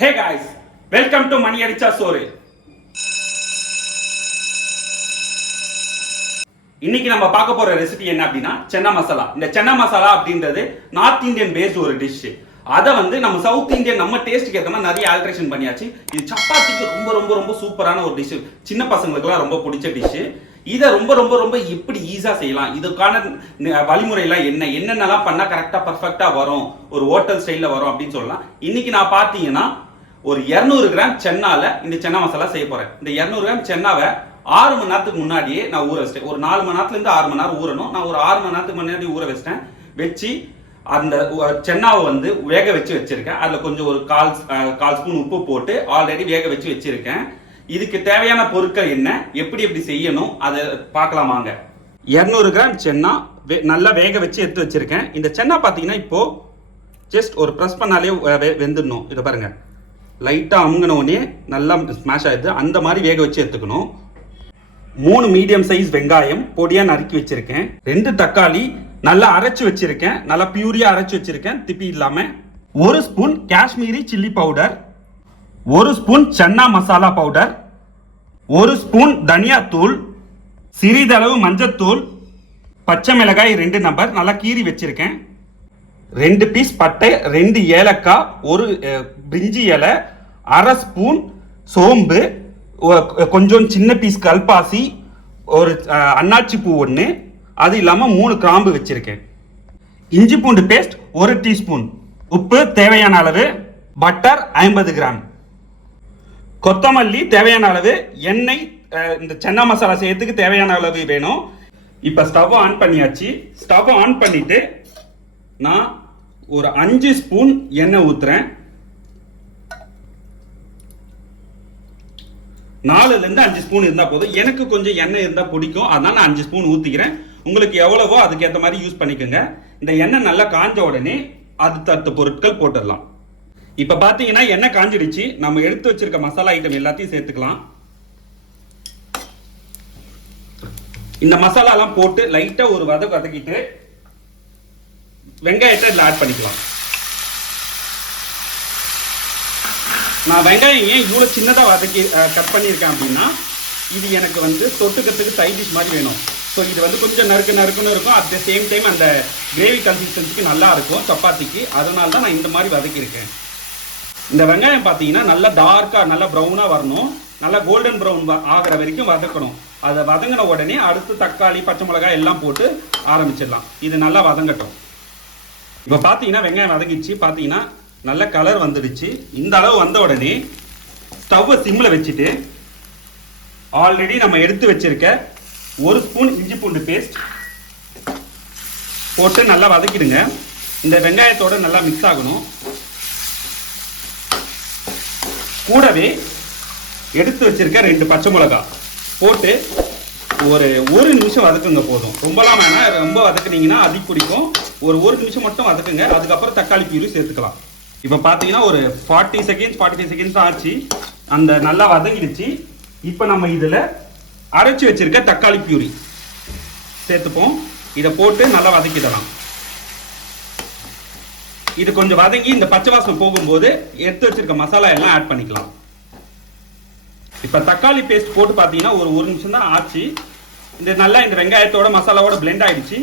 Hey guys, welcome to Mani Adicha Sore. இன்னைக்கு நம்ம பார்க்க போற ரெசிபி என்ன அப்படின்னா சென்னா மசாலா. இந்த சென்னா மசாலா அப்படின்றது நார்த் இந்தியன் பேஸ்ட் ஒரு டிஷ். அதை நம்ம சவுத் இந்தியன் நம்ம டேஸ்ட்டுக்கு ஏற்ற மாதிரி நிறைய ஆல்ட்ரேஷன் பண்ணியாச்சு. இது சப்பாத்திக்கு ரொம்ப ரொம்ப ரொம்ப சூப்பரான ஒரு டிஷ். சின்ன பசங்களுக்குலாம் ரொம்ப பிடிச்ச டிஷ். இதை ரொம்ப ரொம்ப ரொம்ப எப்படி ஈஸியா செய்யலாம், இதுக்கான வழிமுறையெல்லாம் என்னென்னலாம் பண்ணா கரெக்டா பர்ஃபெக்டா வரும், ஒரு ஹோட்டல் ஸ்டைல்ல வரும் அப்படின்னு சொல்லலாம். இன்னைக்கு நான் பார்த்தீங்கன்னா ஒரு 200 கிராம் சென்னால இந்த சென்னா மசாலா செய்ய போறேன். இந்த 200 கிராம் சென்னாவை 6 மணி நேரத்துக்கு முன்னாடியே நான் ஊற வச்சிட்டேன். ஒரு 4 மணி நேரத்துல இருந்து 6 மணி நேரம் ஊறணும். நான் ஒரு 6 மணி நேரத்துக்கு முன்னாடி ஊற வச்சிட்டேன். வச்சு அந்த சென்னாவை வேக வச்சு வச்சிருக்கேன். அதுல கொஞ்சம் ஒரு கால் ஸ்பூன் உப்பு போட்டு ஆல்ரெடி வேக வச்சு வச்சிருக்கேன். இதுக்கு தேவையான பொருட்கள் என்ன, எப்படி செய்யணும் அதை பார்க்கலாமாங்க. 200 கிராம் சென்னா நல்லா வேக வச்சு எடுத்து வச்சிருக்கேன். இந்த சென்னா பார்த்தீங்கன்னா இப்போ ஜஸ்ட் ஒரு ப்ரெஸ் பண்ணாலே வெந்துடணும். இதை பாருங்க, லைட்டாக அமுங்கின உடனே நல்லா ஸ்மாஷ் ஆயிடுது. அந்த மாதிரி வேக வச்சு எடுத்துக்கணும். 3 மீடியம் சைஸ் வெங்காயம் பொடியாக நறுக்கி வச்சிருக்கேன். 2 தக்காளி நல்லா அரைச்சு வச்சிருக்கேன். நல்லா பியூரியா அரைச்சு வச்சிருக்கேன், திப்பி இல்லாம. 1 spoon Kashmiri chilli powder, 1 spoon chana masala powder, 1 spoon தனியா தூள், சிறிதளவு மஞ்சத்தூள், பச்சை மிளகாய் 2 நம்பர் நல்லா கீறி வச்சிருக்கேன், 2 பீஸ் பட்டை, 2 ஏலக்காய், 1 பிரிஞ்சி இலை, 1/2 ஸ்பூன் சோம்பு, கொஞ்சம் சின்ன பீஸ் கல்பாசி, ஒரு அன்னாச்சி பூ 1, அது இல்லாமல் 3 கிராம்பு வச்சிருக்கேன். இஞ்சி பூண்டு பேஸ்ட் 1 டீஸ்பூன், உப்பு தேவையான அளவு, பட்டர் 50 கிராம், கொத்தமல்லி தேவையான அளவு, எண்ணெய் இந்த சென்னா மசாலா செய்யறதுக்கு தேவையான அளவு வேணும். இப்போ ஸ்டவ் ஆன் பண்ணியாச்சு. ஸ்டவ் ஆன் பண்ணிட்டு நான் ஒரு 5 ஸ்பூன் எண்ணெய் ஊத்துறேன். 4ல இருந்து 5 ஸ்பூன் இருந்தா போதும். எனக்கு கொஞ்சம் எண்ணெய் இருந்தா பிடிக்கும், அதனால நான் 5 ஸ்பூன் ஊத்திக்கிறேன். உங்களுக்கு எவ்வளவோ அதுக்கேற்ற மாதிரி யூஸ் பண்ணிக்கோங்க. இந்த எண்ணெய் நல்லா காஞ்ச உடனே அடுத்த பொருட்கள் போட்டுடலாம். இப்ப பாத்தீங்கன்னா எண்ணெய் காஞ்சிடுச்சு. நம்ம எடுத்து வச்சிருக்க மசாலா ஐட்டம் எல்லாத்தையும் சேர்த்துக்கலாம். இந்த மசாலா எல்லாம் போட்டு லைட்டா ஒரு வதக்கிட்டு வெங்காயத்தை இதில் ஆட் பண்ணிக்கலாம். நான் வெங்காயம் ஏன் இவ்வளோ சின்னதாக கட் பண்ணியிருக்கேன் அப்படின்னா, இது எனக்கு தொட்டுக்கிறதுக்கு சைட் டிஷ் மாதிரி வேணும். ஸோ இது கொஞ்சம் நறுக்குன்னு இருக்கும். அட் த சேம் டைம் அந்த கிரேவி கன்சிஸ்டன்சிக்கு நல்லா இருக்கும் சப்பாத்திக்கு. அதனால தான் நான் இந்த மாதிரி வதக்கியிருக்கேன். இந்த வெங்காயம் பார்த்தீங்கன்னா நல்லா டார்க்காக நல்லா ப்ரௌனாக வரணும். நல்லா கோல்டன் ப்ரௌன் ஆகிற வரைக்கும் வதக்கணும். அதை வதங்கின உடனே அடுத்து தக்காளி பச்சை மிளகாய் எல்லாம் போட்டு ஆரம்பிச்சிடலாம். இது நல்லா வதங்கட்டும். இப்போ பார்த்தீங்கன்னா வெங்காயம் வதங்கிச்சு. பார்த்தீங்கன்னா நல்ல கலர் வந்துடுச்சு. இந்த அளவு வந்த உடனே ஸ்டவ்வை சிம்மில் வச்சுட்டு ஆல்ரெடி நம்ம எடுத்து வச்சிருக்க 1 ஸ்பூன் இஞ்சி பூண்டு பேஸ்ட் போட்டு நல்லா வதக்கிடுங்க. இந்த வெங்காயத்தோட நல்லா மிக்ஸ் ஆகணும். கூடவே எடுத்து வச்சிருக்க 2 பச்சை மிளகாய் போட்டு ஒரு நிமிஷம் வதக்குங்க போதும். ரொம்பலாம் வேணாம், ரொம்ப வதக்குனீங்கன்னா அதி பிடிக்கும். ஒரு நிமிஷம் மட்டும் வதக்குங்க. அதுக்கப்புறம் தக்காளி பியூரி சேர்த்துக்கலாம். இப்போ பார்த்தீங்கன்னா ஒரு 45 செகண்ட்ஸ் ஆச்சு. அந்த நல்லா வதங்கிடுச்சு. இப்போ நம்ம இதில் அரைச்சி வச்சிருக்க தக்காளி பியூரி சேர்த்துப்போம். இதை போட்டு நல்லா வதக்கிடலாம். இது கொஞ்சம் வதங்கி இந்த பச்சை வாசனை போகும்போது எடுத்து வச்சிருக்க மசாலா எல்லாம் ஆட் பண்ணிக்கலாம். இப்போ தக்காளி பேஸ்ட் போட்டு பார்த்தீங்கன்னா ஒரு நிமிஷம் தான் ஆச்சு. இந்த நல்லா இந்த வெங்காயத்தோட மசாலாவோட பிளெண்ட் ஆயிடுச்சு.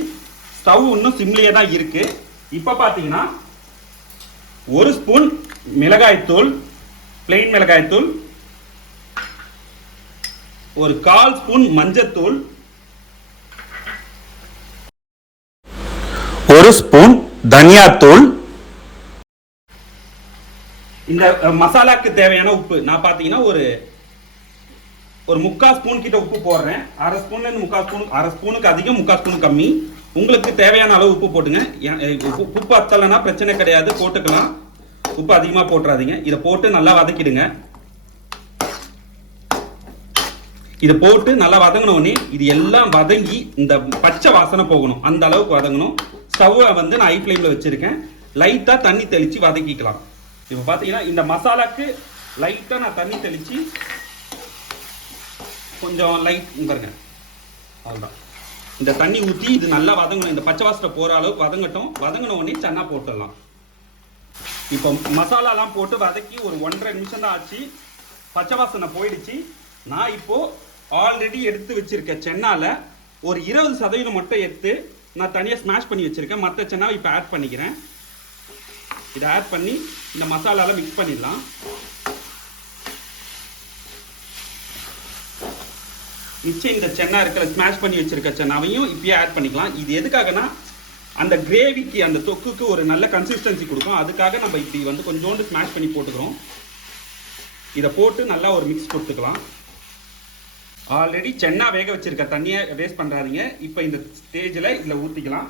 ஸ்டவ் இன்னும் சிம்லேயே தான் இருக்கு. இப்போ பார்த்தீங்கன்னா 1 ஸ்பூன் மிளகாய்த்தூள், பிளெயின் மிளகாய்த்தூள், ஒரு 1/4 ஸ்பூன் மஞ்சத்தூள், 1 ஸ்பூன் தனியாத்தூள், இந்த மசாலாக்கு தேவையான உப்பு நான் பார்த்தீங்கன்னா ஒரு 3/4 ஸ்பூன் கிட்ட உப்பு போடுறேன். 1/2 ஸ்பூன்ல இருந்து 3/4 ஸ்பூன், 1/2 ஸ்பூனுக்கு அதிகம், 3/4 ஸ்பூன் கம்மி. உங்களுக்கு தேவையான அளவு உப்பு போட்டுங்க. உப்பு பத்தலைன்னா பிரச்சனை கிடையாது, போட்டுக்கலாம். உப்பு அதிகமாக போட்டுறாதீங்க. இதை போட்டு நல்லா வதக்கிடுங்க. இதை போட்டு நல்லா வதங்கின உடனே இது எல்லாம் வதங்கி இந்த பச்சை வாசனை போகணும். அந்த அளவுக்கு வதங்கணும். ஸ்டவ்வை நான் ஹை ஃப்ளேமில் வச்சிருக்கேன். லைட்டாக தண்ணி தெளித்து வதக்கிக்கலாம். இப்போ பார்த்தீங்கன்னா இந்த மசாலாக்கு லைட்டாக நான் தண்ணி தெளித்து கொஞ்சம் லைட் பாருங்க, அவ்வளோதான். இந்த தண்ணி ஊற்றி இது நல்லா வதங்கணும். இந்த பச்சை வாசனை போகிற அளவுக்கு வதங்கட்டும். வதங்கின உடனே சன்னா போட்டுடலாம். இப்போ மசாலாலாம் போட்டு வதக்கி ஒரு 1.5 நிமிஷம் தான் ஆச்சு. பச்சை வாசனை போயிடுச்சு. நான் இப்போ ஆல்ரெடி எடுத்து வச்சிருக்க சென்னால ஒரு 20% மட்டும் எடுத்து நான் தனியாக ஸ்மாஷ் பண்ணி வச்சிருக்கேன். மற்ற சென்னாவை இப்போ ஆட் பண்ணிக்கிறேன். இதை ஆட் பண்ணி இந்த மசாலாலாம் மிக்ஸ் பண்ணிடலாம். மிச்சம் இந்த சென்னா இருக்கிற ஸ்மாஷ் பண்ணி வச்சிருக்க சென்னாவையும் இப்பயே ஆட் பண்ணிக்கலாம். இது எதுக்காகனா அந்த கிரேவிக்கு அந்த தொக்குக்கு ஒரு நல்ல கன்சிஸ்டன்சி கொடுக்கும். அதுக்காக நம்ம இப்படி வந்து கொஞ்சோண்டு ஸ்மாஷ் பண்ணி போட்டுக்கிறோம். இதை போட்டு நல்லா ஒரு மிக்ஸ் கொடுத்துக்கலாம். ஆல்ரெடி சென்னா வேக வச்சிருக்க தண்ணியை வேஸ்ட் பண்ணுறாதீங்க. இப்போ இந்த ஸ்டேஜில் இதில் ஊற்றிக்கலாம்.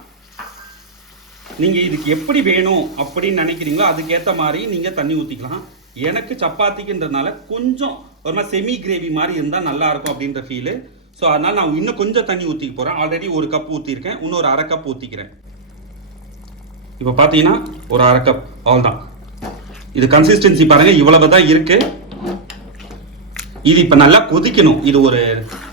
நீங்கள் இதுக்கு எப்படி வேணும் அப்படின்னு நினைக்கிறீங்களோ அதுக்கேற்ற மாதிரி நீங்கள் தண்ணி ஊற்றிக்கலாம். எனக்கு சப்பாத்திக்குன்றதுனால கொஞ்சம் ஒரு மாதிரி செமி கிரேவி மாதிரி இருந்தால் நல்லா இருக்கும் அப்படின்ற ஃபீலு. ஸோ அதனால் நான் இன்னும் கொஞ்சம் தண்ணி ஊற்றிக்க போகிறேன். ஆல்ரெடி 1 கப் ஊற்றிருக்கேன். இன்னொரு 1/2 கப் ஊற்றிக்கிறேன். இப்போ பார்த்தீங்கன்னா ஒரு 1/2 கப் அவ்வளோதான். இது கன்சிஸ்டன்சி பாருங்கள், இவ்வளவு தான் இருக்குது. இது இப்போ நல்லா கொதிக்கணும். இது ஒரு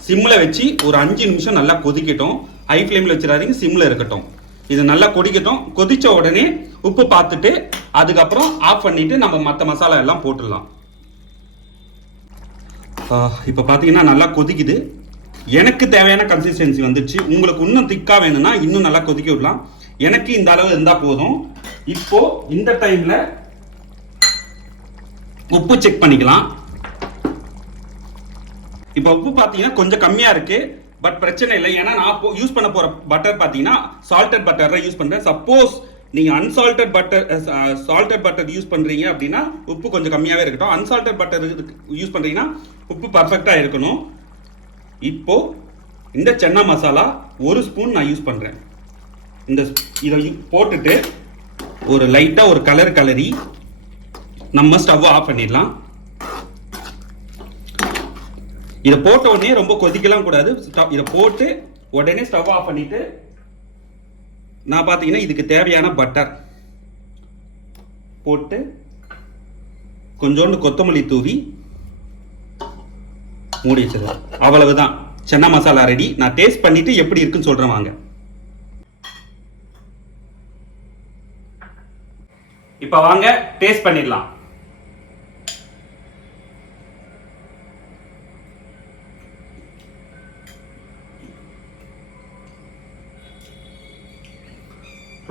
சிம்மில் வச்சு ஒரு 5 நிமிஷம் நல்லா கொதிக்கட்டும். ஹை ஃப்ளேமில் வச்சிடாதீங்க, சிம்மில் இருக்கட்டும். இது நல்லா கொதிக்கட்டும். கொதிச்ச உடனே உப்பு பார்த்துட்டு அதுக்கப்புறம் ஆஃப் பண்ணிட்டு நம்ம மற்ற மசாலா எல்லாம் போட்டுடலாம். இப்போ பார்த்தீங்கன்னா நல்லா கொதிக்குது. எனக்கு தேவையான கன்சிஸ்டன்சி வந்துடுச்சு. உங்களுக்கு இன்னும் திக்கா வேணும்னா இன்னும் நல்லா கொதிக்க விடலாம். எனக்கு இந்த அளவு இருந்தால் போதும். இப்போ இந்த டைம்ல உப்பு செக் பண்ணிக்கலாம். இப்போ உப்பு பார்த்தீங்கன்னா கொஞ்சம் கம்மியா இருக்கு. பட் பிரச்சனை இல்லை. ஏன்னா நான் யூஸ் பண்ண போற பட்டர் பார்த்தீங்கன்னா சால்டட் பட்டர் தான் யூஸ் பண்றேன். சப்போஸ் நீங்க unsalted butter salted butter use பண்றீங்க அப்படின்னா உப்பு கொஞ்சம் கம்மியாவே இருக்கட்டும். அன்சால்டட் பட்டர் யூஸ் பண்றீங்கன்னா உப்பு பர்ஃபெக்டா இருக்கணும். இப்போ இந்த சென்னா மசாலா 1 ஸ்பூன் நான் யூஸ் பண்றேன். இதை போட்டுட்டு ஒரு லைட்டா ஒரு கலரி நம்ம ஸ்டவ் ஆஃப் பண்ணிடலாம். இதை போட்ட உடனே ரொம்ப கொதிக்கலாம் கூடாது. இதை போட்டு உடனே ஸ்டவ் ஆஃப் பண்ணிட்டு நான் பார்த்தீங்கன்னா இதுக்கு தேவையான பட்டர் போட்டு கொஞ்சோண்டு கொத்தமல்லி தூவி மூடி வச்சிருவேன். அவ்வளவுதான், சென்னா மசாலா ரெடி. நான் டேஸ்ட் பண்ணிட்டு எப்படி இருக்குன்னு சொல்றேன் வாங்க. இப்ப வாங்க டேஸ்ட் பண்ணிடலாம்.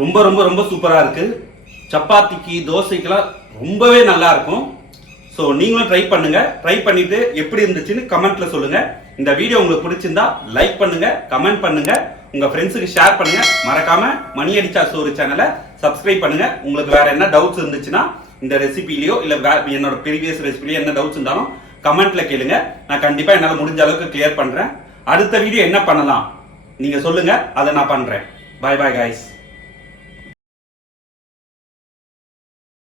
ரொம்ப ரொம்ப ரொம்ப சூப்பரா இருக்கு. சப்பாத்திக்கு தோசைக்கெல்லாம் ரொம்பவே நல்லா இருக்கும். ஸோ நீங்களும் ட்ரை பண்ணுங்க. ட்ரை பண்ணிட்டு எப்படி இருந்துச்சுன்னு கமெண்ட்ல சொல்லுங்க. இந்த வீடியோ உங்களுக்கு பிடிச்சிருந்தா லைக் பண்ணுங்க, கமெண்ட் பண்ணுங்க, உங்க ஃப்ரெண்ட்ஸுக்கு ஷேர் பண்ணுங்க. மறக்காம மணி அடிச்சா சோறு சேனலை சப்ஸ்கிரைப் பண்ணுங்க. உங்களுக்கு வேற என்ன டவுட்ஸ் இருந்துச்சுன்னா இந்த ரெசிபிலையோ இல்ல என்னோட ப்ரீவியஸ் ரெசிபிலையோ என்ன டவுட்ஸ் இருந்தாலும் கமெண்ட்ல கேளுங்க. நான் கண்டிப்பா என்னால முடிஞ்ச அளவுக்கு கிளியர் பண்றேன். அடுத்த வீடியோ என்ன பண்ணலாம் நீங்க சொல்லுங்க, அதை நான் பண்றேன். Bye bye guys.